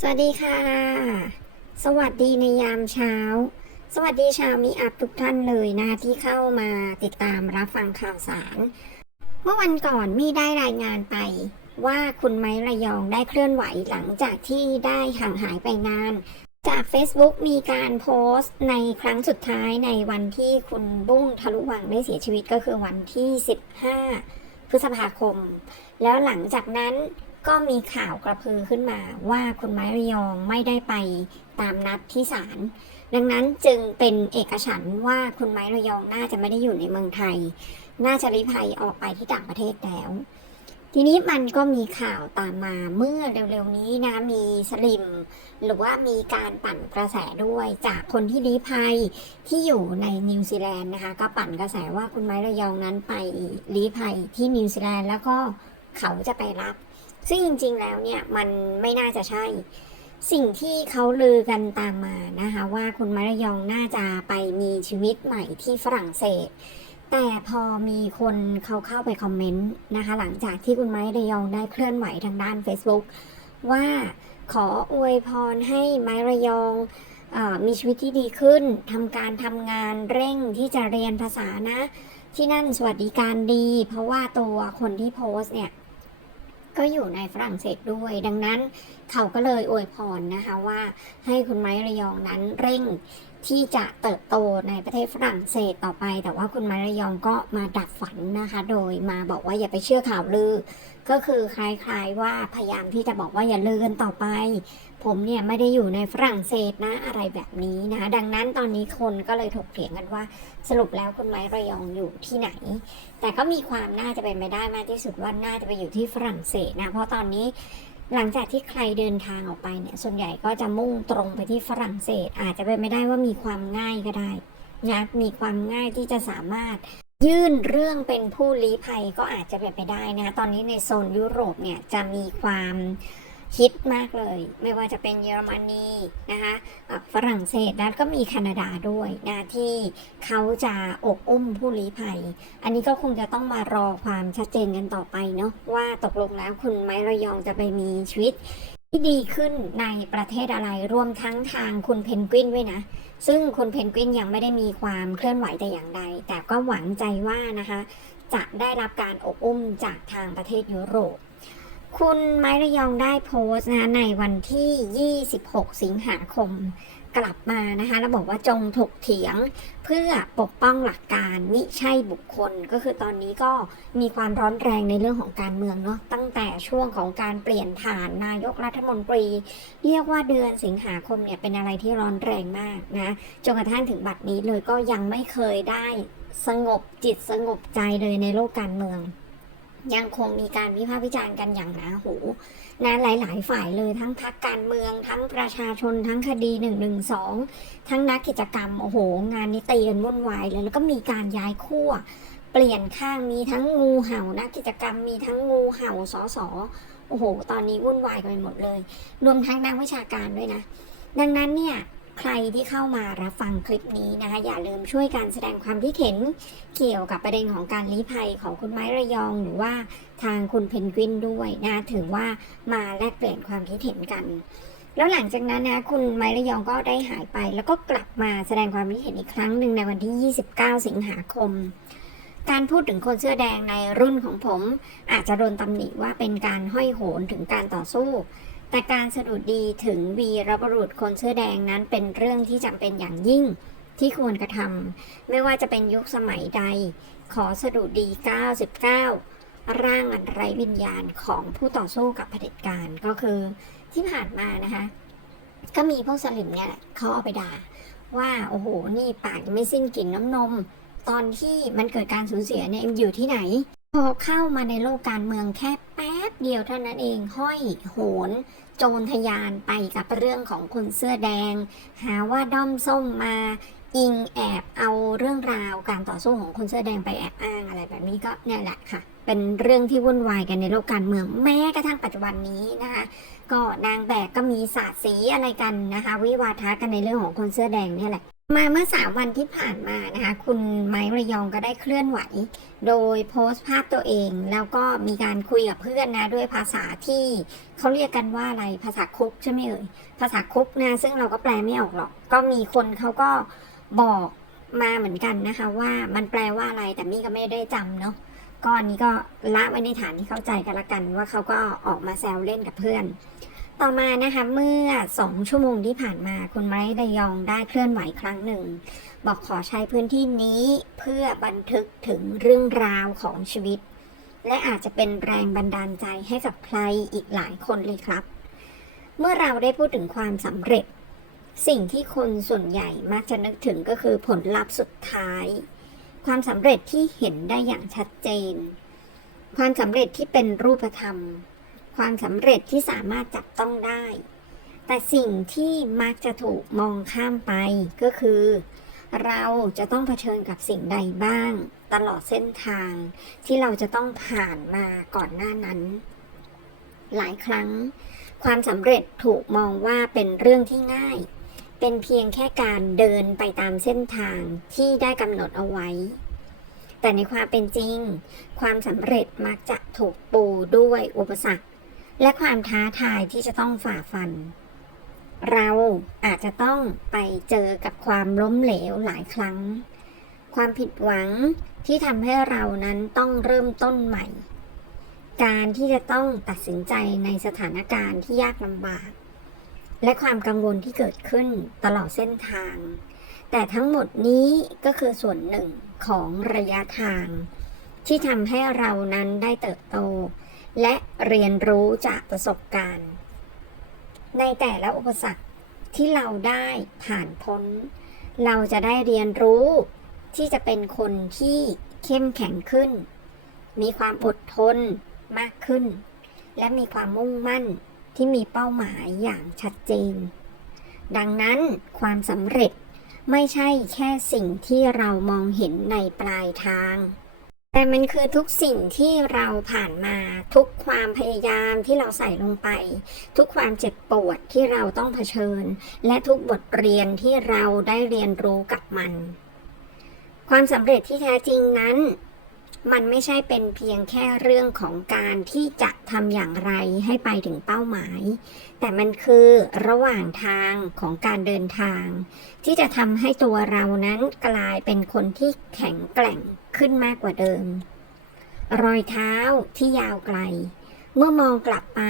สวัสดีค่ะ สวัสดีในยามเช้า สวัสดีชาวมีอัพทุกท่านเลยนะคะที่เข้ามาติดตามรับฟังข่าวสาร เมื่อวันก่อนมีได้รายงานไปว่าคุณไม้ระยองได้เคลื่อนไหวหลังจากที่ได้ห่างหายไปนาน จาก Facebook มีการโพสต์ในครั้งสุดท้ายในวันที่คุณบุ้งทะลุวังได้เสียชีวิตก็คือวันที่ 15 พฤษภาคม แล้วหลังจากนั้น ก็มีข่าวกระพือขึ้นมาว่าคุณไม้ระยองไม่ได้ไปตามนัดที่ศาลดังนั้นจึงเป็นเอกฉันท์ว่าคุณไม้ระยองน่าจะไม่ได้อยู่ในเมืองไทย น่าจะริภัยออกไปที่ต่างประเทศแล้ว ทีนี้มันก็มีข่าวตามมาเมื่อเร็วๆนี้นะมีสลิม หรือว่ามีการปั่นกระแสด้วยจากคนที่ลี้ภัยที่อยู่ในนิวซีแลนด์นะคะ ก็ปั่นกระแสว่าคุณไม้ระยองนั้นไปลี้ภัยที่นิวซีแลนด์แล้วก็เขาจะไปรับ ซึ่งจริงๆแล้วเนี่ยมันไม่น่าจะใช่ สิ่งที่เขาลือกันตามมานะคะว่าคุณม้รยองน่าจะไปมีชีวิตใหม่ที่ฝรั่งเศส แต่พอมีคนเขาเข้าไปคอมเมนต์นะคะหลังจากที่คุณไม้ระยองได้เคลื่อนไหวทางด้าน Facebook ว่าขออวยพรให้ไม้ระยองอมีชีวิตที่ดีขึ้นทำการทำงานเร่งที่จะเรียนภาษานะ ที่นั่นสวัสดิการดี เพราะว่าตัวคนที่โพสต์เนี่ย ก็อยู่ในฝรั่งเศสด้วย ดังนั้นเขาก็เลยอวยพรนะคะว่าให้คุณไม้ระยองนั้นเร่งที่จะเติบโตในประเทศฝรั่งเศสต่อไป แต่ว่าคุณไม้ระยองก็มาดับฝันนะคะ โดยมาบอกว่าอย่าไปเชื่อข่าวลือ ก็คือคล้ายๆว่าพยายามที่จะบอกว่าอย่าลือกันต่อไป ผมเนี่ยไม่ได้อยู่ในฝรั่งเศสนะอะไรแบบนี้นะ ดังนั้นตอนนี้คนก็เลยถกเถียงกันว่าสรุปแล้วคุณไม้ระยองอยู่ที่ไหน แต่ก็มีความน่าจะเป็นไปได้มากที่สุดว่าน่าจะไปอยู่ที่ฝรั่งเศสนะ เพราะตอนนี้หลังจากที่ใครเดินทางออกไปเนี่ย ส่วนใหญ่ก็จะมุ่งตรงไปที่ฝรั่งเศส อาจจะเป็นไม่ได้ว่ามีความง่ายก็ได้นะมีความง่ายที่จะสามารถยื่นเรื่องเป็นผู้ลี้ภัยก็อาจจะเป็นไปได้นะ ตอนนี้ในโซนยุโรปเนี่ยจะมีความ ฮิตมากเลย ไม่ว่าจะเป็นเยอรมนีนะคะฝรั่งเศสแล้วก็มีแคนาดาด้วยนะที่เขาจะอกอุ้มผู้ลี้ภัย อันนี้ก็คงจะต้องมารอความชัดเจนกันต่อไปเนาะว่าตกลงแล้วคุณไม้ระยองจะไปมีชีวิตที่ดีขึ้นในประเทศอะไรรวมทั้งทางคุณเพนกวินด้วยนะ ซึ่งคุณเพนกวินยังไม่ได้มีความเคลื่อนไหวแต่อย่างใด แต่ก็หวังใจว่านะคะ จะได้รับการอบอุ้มจากทางประเทศยุโรป คุณไม้ระยองได้โพสต์นะในวันที่ 26 สิงหาคมกลับมานะคะแล้วบอกว่าจงถกเถียงเพื่อปกป้องหลักการมิใช่บุคคล ก็คือตอนนี้ก็มีความร้อนแรงในเรื่องของการเมืองเนาะตั้งแต่ช่วงของการเปลี่ยนผ่านนายกรัฐมนตรี เรียกว่าเดือนสิงหาคมเนี่ยเป็นอะไรที่ร้อนแรงมากนะจนกระทั่งถึงบัดนี้เลยก็ยังไม่เคยได้สงบจิตสงบใจเลยในโลกการเมือง ยังคงมีการวิพากษ์วิจารณ์กันอย่างหนาหูนะหลาย ๆ ฝ่ายเลยทั้งพักการเมือง ทั้งประชาชนทั้งคดี1นึทั้งนักกิจกรรม โอ้โห งานนี้ตีกันวุ่นวายเลยแล้วก็มีการย้ายขั้วเปลี่ยนข้างมีทั้งงูเห่านักกิจกรรมมีทั้งงูเห่าสอสอโอ้โห ตอนนี้วุ่นวายกันไปหมดเลย รวมทั้งนักวิชาการด้วยนะ ดังนั้นเนี่ย ใครที่เข้ามารับฟังคลิปนี้นะคะอย่าลืมช่วยกันแสดงความคิดเห็นเกี่ยวกับประเด็นของการลี้ภัยของคุณไม้ระยองหรือว่าทางคุณเพนกวินด้วยนะถือว่ามาแลกเปลี่ยนความคิดเห็นกัน แล้วหลังจากนั้นนะคุณไม้ระยองก็ได้หายไป แล้วก็กลับมาแสดงความคิดเห็นอีกครั้งหนึ่งในวันที่ 29 สิงหาคมการพูดถึงคนเสื้อแดงในรุ่นของผม อาจจะโดนตำหนิว่าเป็นการห้อยโหนถึงการต่อสู้ แต่การสะดุดดีถึงวีรบุรุษคนเสื้อแดงนั้นเป็นเรื่องที่จำเป็นอย่างยิ่งที่ควรกระทำไม่ว่าจะเป็นยุคสมัยใด ขอสะดุดดี 99 ร่างอันไร้วิญญาณของผู้ต่อสู้กับเผด็จการก็คือที่ผ่านมานะคะ ก็มีพวกสลิมเนี่ยเขาเอาไปด่า ว่าโอ้โหนี่ปากยังไม่สิ้นกลิ่นน้ำนม ตอนที่มันเกิดการสูญเสียเนี่ยเอ็มอยู่ที่ไหน พอเข้ามาในโลกการเมืองแค่แป๊ เดียวเท่านั้นเองห้อยโหน โจรทยานไปกับเรื่องของคนเสื้อแดง หาว่าด้อมส้มมาอิงแอบเอาเรื่องราวการต่อสู้ของคนเสื้อแดงไปแอบอ้างอะไรแบบนี้ก็เนี่ยแหละค่ะ เป็นเรื่องที่วุ่นวายกันในโลกการเมืองแม้กระทั่งปัจจุบันนี้นะคะก็นางแบกก็มีสาดสีอะไรกันนะคะ วิวาทะกันในเรื่องของคนเสื้อแดงเนี่ยแหละ มาเมื่อสามวันที่ผ่านมานะคะคุณไม้ระยองก็ได้เคลื่อนไหว โดยโพสต์ภาพตัวเอง แล้วก็มีการคุยกับเพื่อนนะด้วยภาษาที่เขาเรียกกันว่าอะไรภาษาคุกใช่ไหมเอ่ยภาษาคุกนะซึ่งเราก็แปลไม่ออกหรอก ก็มีคนเขาก็บอกมาเหมือนกันนะคะ ว่ามันแปลว่าอะไรแต่มี่ก็ไม่ได้จำเนาะก็อันนี้ก็ละไว้ในฐานที่เข้าใจกันละกัน ว่าเขาก็ออกมาแซวเล่นกับเพื่อน ต่อมานะคะเมื่อสองชั่วโมงที่ผ่านมาคุณไม้ระยองได้เคลื่อนไหวครั้งหนึ่ง บอกขอใช้พื้นที่นี้เพื่อบันทึกถึงเรื่องราวของชีวิต และอาจจะเป็นแรงบันดาลใจให้กับใครอีกหลายคนเลยครับ เมื่อเราได้พูดถึงความสำเร็จ สิ่งที่คนส่วนใหญ่มักจะนึกถึงก็คือผลลัพธ์สุดท้าย ความสำเร็จที่เห็นได้อย่างชัดเจน ความสำเร็จที่เป็นรูปธรรม ความสำเร็จที่สามารถจับต้องได้ แต่สิ่งที่มักจะถูกมองข้ามไปก็คือ เราจะต้องเผชิญกับสิ่งใดบ้าง ตลอดเส้นทางที่เราจะต้องผ่านมาก่อนหน้านั้น หลายครั้ง ความสำเร็จถูกมองว่าเป็นเรื่องที่ง่าย เป็นเพียงแค่การเดินไปตามเส้นทางที่ได้กำหนดเอาไว้แต่ในความเป็นจริง ความสำเร็จมักจะถูกปูด้วยอุปสรรค และความท้าทายที่จะต้องฝ่าฟัน เราอาจจะต้องไปเจอกับความล้มเหลวหลายครั้ง ความผิดหวังที่ทำให้เรานั้นต้องเริ่มต้นใหม่ การที่จะต้องตัดสินใจในสถานการณ์ที่ยากลำบาก และความกังวลที่เกิดขึ้นตลอดเส้นทาง แต่ทั้งหมดนี้ก็คือส่วนหนึ่งของระยะทาง ที่ทำให้เรานั้นได้เติบโต และเรียนรู้จากประสบการณ์ ในแต่ละอุปสรรคที่เราได้ผ่านพ้น เราจะได้เรียนรู้ที่จะเป็นคนที่เข้มแข็งขึ้น มีความอดทนมากขึ้น และมีความมุ่งมั่นที่มีเป้าหมายอย่างชัดเจน ดังนั้นความสำเร็จไม่ใช่แค่สิ่งที่เรามองเห็นในปลายทาง แต่มันคือทุกสิ่งที่เราผ่านมาทุกความพยายามที่เราใส่ลงไป ทุกความเจ็บปวดที่เราต้องเผชิญ และทุกบทเรียนที่เราได้เรียนรู้กับมัน ความสำเร็จที่แท้จริงนั้น มันไม่ใช่เป็นเพียงแค่เรื่องของการที่จะทำอย่างไรให้ไปถึงเป้าหมาย แต่มันคือระหว่างทางของการเดินทาง ที่จะทำให้ตัวเรานั้นกลายเป็นคนที่แข็งแกร่งขึ้นมากกว่าเดิม รอยเท้าที่ยาวไกล เมื่อมองกลับไป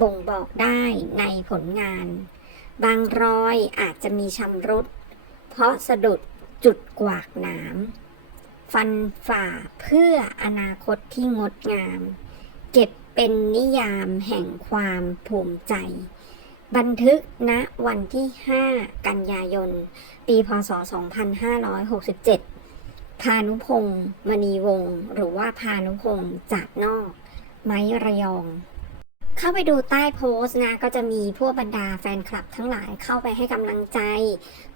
บ่งบอกได้ในผลงาน บางรอยอาจจะมีชำรุด เพราะสะดุดจุดกวากหนาม ฟันฝ่าเพื่ออนาคตที่งดงาม เก็บเป็นนิยามแห่งความภูมิใจ บันทึกณวันที่ 5 กันยายน ปีพศ 2567 พานุพงศ์มณีวงศ์หรือว่าพานุพงศ์จากนอก ไม้ระยอง เข้าไปดูใต้โพสต์นะก็จะมีพวกบรรดาแฟนคลับทั้งหลายเข้าไปให้กำลังใจ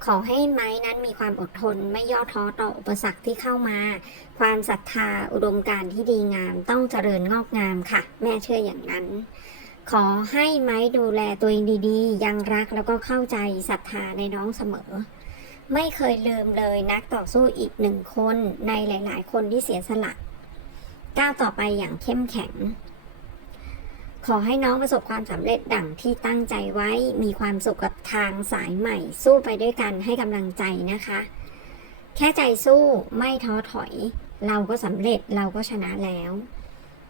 ขอให้ไม้นั้นมีความอดทนไม่ย่อท้อต่ออุปสรรคที่เข้ามา ความศรัทธาอุดมการที่ดีงามต้องเจริญงอกงามค่ะ แม่เชื่ออย่างนั้น ขอให้ไม้ดูแลตัวเองดีๆ ยังรักแล้วก็เข้าใจศรัทธาในน้องเสมอ ไม่เคยลืมเลยนักต่อสู้อีกหนึ่งคนในหลาย ๆ คนที่เสียสละก้าวต่อไปอย่างเข้มแข็ง ขอให้น้องประสบความสำเร็จดั่งที่ตั้งใจไว้ มีความสุขกับทางสายใหม่ สู้ไปด้วยกันให้กำลังใจนะคะ แค่ใจสู้ไม่ท้อถอย เราก็สำเร็จเราก็ชนะแล้ว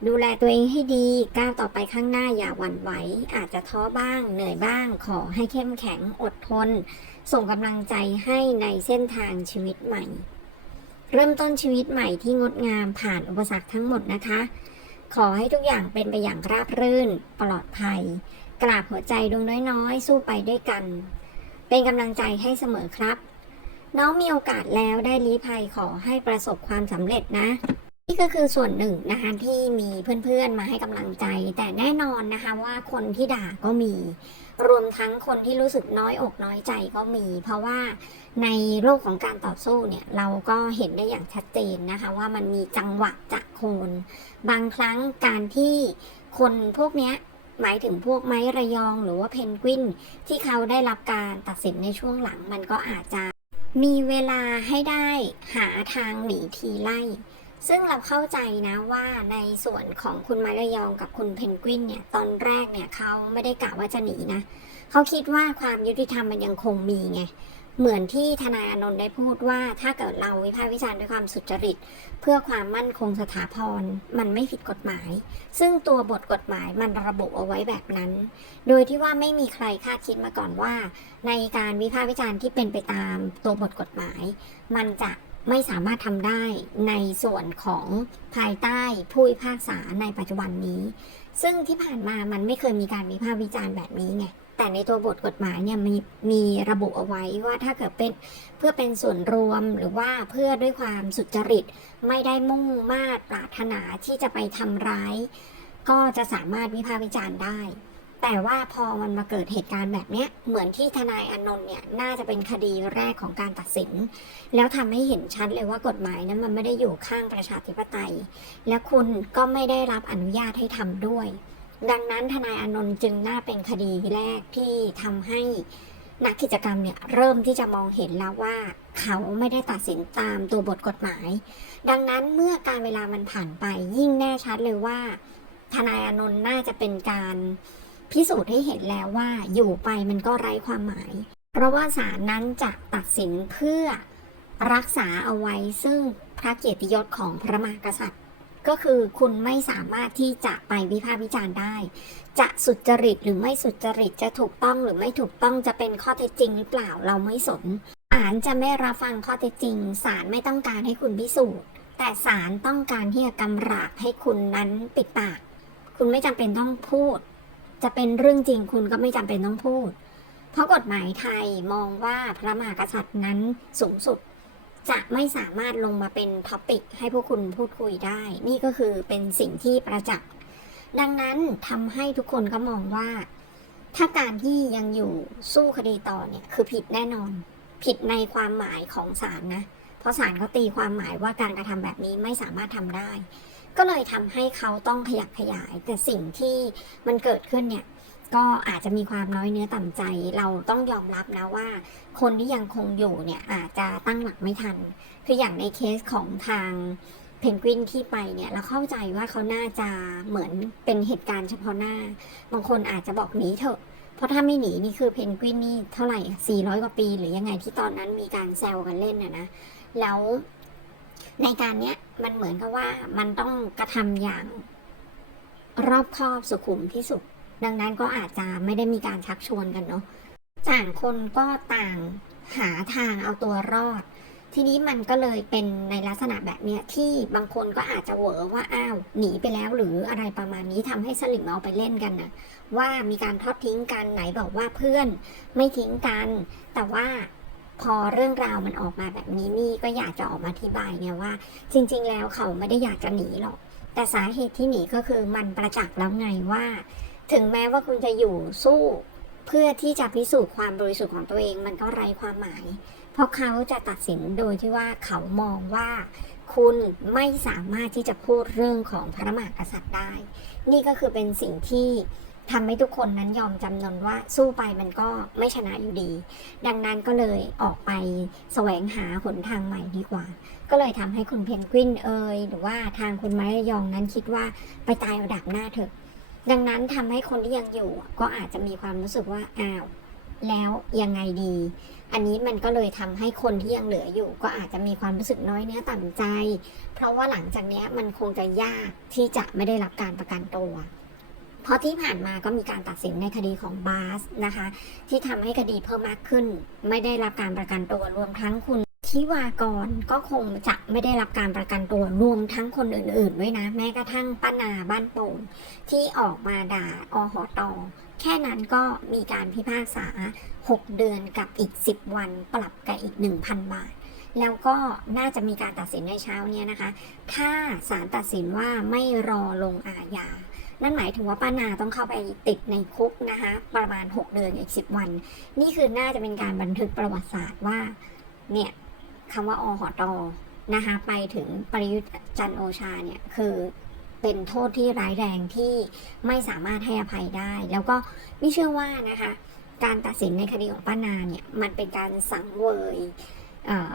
ดูแลตัวเองให้ดีก้าวต่อไปข้างหน้าอย่าหวั่นไหว อาจจะท้อบ้าง เหนื่อยบ้าง ขอให้เข้มแข็งอดทน ส่งกำลังใจให้ในเส้นทางชีวิตใหม่ เริ่มต้นชีวิตใหม่ที่งดงามผ่านอุปสรรคทั้งหมดนะคะ ขอให้ทุกอย่างเป็นไปอย่างราบรื่น ปลอดภัย กราบหัวใจดวงน้อยๆ สู้ไปด้วยกัน เป็นกำลังใจให้เสมอครับ น้องมีโอกาสแล้วได้ลี้ภัยขอให้ประสบความสำเร็จนะ นี่ก็คือส่วนหนึ่งนะคะที่มีเพื่อนๆมาให้กำลังใจ แต่แน่นอนนะคะว่าคนที่ด่าก็มี รวมทั้งคนที่รู้สึกน้อยอกน้อยใจก็มี เพราะว่าในโลกของการต่อสู้เนี่ยเราก็เห็นได้อย่างชัดเจนนะคะว่ามันมีจังหวะจะโคน บางครั้งการที่คนพวกเนี้ยหมายถึงพวกไม้ระยองหรือว่าเพนกวินที่เขาได้รับการตัดสินในช่วงหลังมันก็อาจจะมีเวลาให้ได้หาทางหนีทีไล่ ซึ่งเราเข้าใจนะว่าในส่วนของคุณมาระยองกับคุณเพนกวินเนี่ยตอนแรกเนี่ยเขาไม่ได้กะว่าจะหนีนะเขาคิดว่าความยุติธรรมมันยังคงมีไงเหมือนที่ทนายอนนท์ได้พูดว่าถ้าเกิดเราวิพากษ์วิจารณ์ด้วยความสุจริต เพื่อความมั่นคงสถาพรมันไม่ผิดกฎหมาย ซึ่งตัวบทกฎหมายมันระบุเอาไว้แบบนั้น โดยที่ว่าไม่มีใครคาดคิดมาก่อนว่า ในการวิพากษ์วิจารณ์ที่เป็นไปตามตัวบทกฎหมาย มันจะ ไม่สามารถทำได้ในส่วนของภายใต้ผู้พิพากษาในปัจจุบันนี้ ซึ่งที่ผ่านมามันไม่เคยมีการวิพากษ์วิจารณ์แบบนี้ไงแต่ในตัวบทกฎหมายเนี่ยมีมีระบุเอาไว้ว่าถ้าเกิดเป็นเพื่อเป็นส่วนรวมหรือว่าเพื่อด้วยความสุจริต ไม่ได้มุ่งมาตรปรารถนาที่จะไปทำร้าย ก็จะสามารถวิพากษ์วิจารณ์ได้ แต่ว่าพอมันมาเกิดเหตุการณ์แบบเนี้ยเหมือนที่ทนายอนนท์เนี่ยน่าจะเป็นคดีแรกของการตัดสิน แล้วทำให้เห็นชัดเลยว่ากฎหมายนั้นมันไม่ได้อยู่ข้างประชาธิปไตย และคุณก็ไม่ได้รับอนุญาตให้ทำด้วย ดังนั้นทนายอนนท์จึงน่าเป็นคดีแรกที่ทำให้นักกิจกรรมเนี่ยเริ่มที่จะมองเห็นแล้วว่าเขาไม่ได้ตัดสินตามตัวบทกฎหมาย ดังนั้นเมื่อการเวลามันผ่านไปยิ่งแน่ชัดเลยว่า ทนายอนนท์น่าจะเป็นการ พิสูจน์ให้เห็นแล้วว่าอยู่ไปมันก็ไร้ความหมาย เพราะว่าศาลนั้นจะตัดสินเพื่อรักษาเอาไว้ซึ่งพระเกียรติยศของพระมหากษัตริย์ ก็คือคุณไม่สามารถที่จะไปวิพากษ์วิจารณ์ได้ จะสุจริตหรือไม่สุจริตจะถูกต้องหรือไม่ถูกต้องจะเป็นข้อเท็จจริงหรือเปล่าเราไม่สนศาลจะไม่รับฟังข้อเท็จจริงศาลไม่ต้องการให้คุณพิสูจน์ แต่ศาลต้องการที่จะกำราบให้คุณนั้นปิดปาก คุณไม่จำเป็นต้องพูด จะเป็นเรื่องจริงคุณก็ไม่จำเป็นต้องพูด เพราะกฎหมายไทยมองว่าพระมหากษัตริย์นั้นสูงสุด จะไม่สามารถลงมาเป็นท็อปิกให้พวกคุณพูดคุยได้ นี่ก็คือเป็นสิ่งที่ประจักษ์ดังนั้นทำให้ทุกคนก็มองว่า ถ้าการที่ยังอยู่สู้คดีต่อเนี่ยคือผิดแน่นอน ผิดในความหมายของศาลนะ เพราะศาลเขาตีความหมายว่าการกระทำแบบนี้ไม่สามารถทำได้ ก็เลยทำให้เขาต้องขยับขยาย แต่สิ่งที่มันเกิดขึ้นเนี่ยก็อาจจะมีความน้อยเนื้อต่ำใจ เราต้องยอมรับนะว่า คนที่ยังคงอยู่เนี่ยอาจจะตั้งหลักไม่ทัน คืออย่างในเคสของทางเพนกวินที่ไปเนี่ยเราเข้าใจว่าเขาน่าจะเหมือนเป็นเหตุการณ์เฉพาะหน้า บางคนอาจจะบอกหนีเถอะเพราะถ้าไม่หนีนี่คือเพนกวินนี่เท่าไหร่ 400 กว่าปี หรือยังไงที่ตอนนั้นมีการแซวกันเล่นนะนะ แล้วในการเนี้ย มันเหมือนกับว่ามันต้องกระทำอย่างรอบคอบสุขุมที่สุด ดังนั้นก็อาจจะไม่ได้มีการชักชวนกันเนาะต่างคนก็ต่างหาทางเอาตัวรอด ทีนี้มันก็เลยเป็นในลักษณะแบบเนี้ยที่บางคนก็อาจจะเหวอว่าอ้าวหนีไปแล้วหรืออะไรประมาณนี้ทำให้สลิมเอาไปเล่นกันนะว่ามีการทอดทิ้งกันไหนบอกว่าเพื่อนไม่ทิ้งกัน แต่ว่า พอเรื่องราวมันออกมาแบบนี้นี่ก็อยากจะออกมาอธิบายเนี่ยว่า จริง ๆ แล้วเขาไม่ได้อยากจะหนีหรอก แต่สาเหตุที่หนีก็คือมันประจักษ์แล้วไงว่า ถึงแม้ว่าคุณจะอยู่สู้เพื่อที่จะพิสูจน์ความบริสุทธิ์ของตัวเองมันก็ไร้ความหมาย เพราะเขาจะตัดสินโดยที่ว่าเขามองว่าคุณไม่สามารถที่จะพูดเรื่องของพระมหากษัตริย์ได้ นี่ก็คือเป็นสิ่งที่ ทำให้ทุกคนนั้นยอมจำนนว่าสู้ไปมันก็ไม่ชนะอยู่ดี ดังนั้นก็เลยออกไปแสวงหาหนทางใหม่ดีกว่า ก็เลยทำให้คุณเพนกวินเอยหรือว่าทางคุณไม้ยองนั้นคิดว่าไปตายเอาดับหน้าเถอะ ดังนั้นทำให้คนที่ยังอยู่ก็อาจจะมีความรู้สึกว่าอ้าวแล้วยังไงดี อันนี้มันก็เลยทำให้คนที่ยังเหลืออยู่ ก็อาจจะมีความรู้สึกน้อยเนื้อต่ำใจ เพราะว่าหลังจากนี้มันคงจะยากที่จะไม่ได้รับการประกันตัว เพราะที่ผ่านมาก็มีการตัดสินในคดีของบาสนะคะ ที่ทำให้คดีเพิ่มมากขึ้น ไม่ได้รับการประกันตัวรวมทั้งคุณทิวากรก็คงจะไม่ได้รับการประกันตัวรวมทั้งคนอื่นๆด้วยนะ แม้กระทั่งป้านาบ้านโป่งที่ออกมาด่าอหอตอแค่นั้นก็มีการพิพากษา 6 เดือนกับอีก 10 วันปรับกับอีก 1,000 บาท แล้วก็น่าจะมีการตัดสินในเช้าเนี้ยนะคะ ถ้าศาลตัดสินว่าไม่รอลงอาญา นั่นหมายถึงว่าป้านาต้องเข้าไปติดในคุกนะคะประมาณ 6 เดือนอีก 10 วัน นี่คือน่าจะเป็นการบันทึกประวัติศาสตร์ว่าเนี่ยคำว่าอหอตอนะคะไปถึงประยุทธ์จันโอชาเนี่ยคือเป็นโทษที่ร้ายแรงที่ไม่สามารถให้อภัยได้ แล้วก็ไม่เชื่อว่านะคะการตัดสินในคดีของป้านาเนี่ยมันเป็นการสังเวย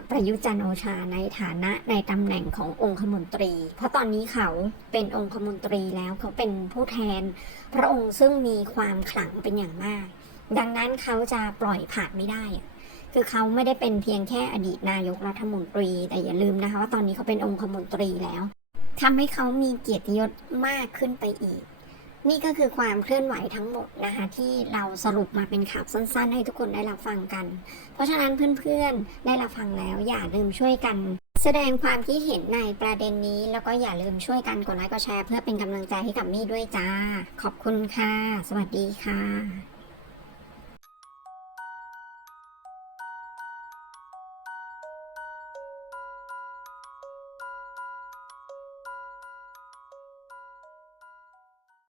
ประยุจันโอชาในฐานะในตำแหน่งขององคมนตรี เพราะตอนนี้เขาเป็นองคมนตรีแล้วเขาเป็นผู้แทน พระองค์ซึ่งมีความขลังเป็นอย่างมาก ดังนั้นเขาจะปล่อยผ่านไม่ได้คือเขาไม่ได้เป็นเพียงแค่อดีตนายกรัฐมนตรี แต่อย่าลืมนะคะว่าตอนนี้เขาเป็นองคมนตรีแล้วทำให้เขามีเกียรติยศมากขึ้นไปอีก นี่ก็คือความเคลื่อนไหวทั้งหมดนะคะที่เราสรุปมาเป็นข่าวสั้น ๆ ให้ทุกคนได้รับฟังกัน เพราะฉะนั้นเพื่อนๆได้รับฟังแล้วอย่าลืมช่วยกัน แสดงความคิดเห็นในประเด็นนี้ แล้วก็อย่าลืมช่วยกันกดไลค์กดแชร์เพื่อเป็นกำลังใจให้กับมี่ด้วยจ้า ขอบคุณค่ะ สวัสดีค่ะ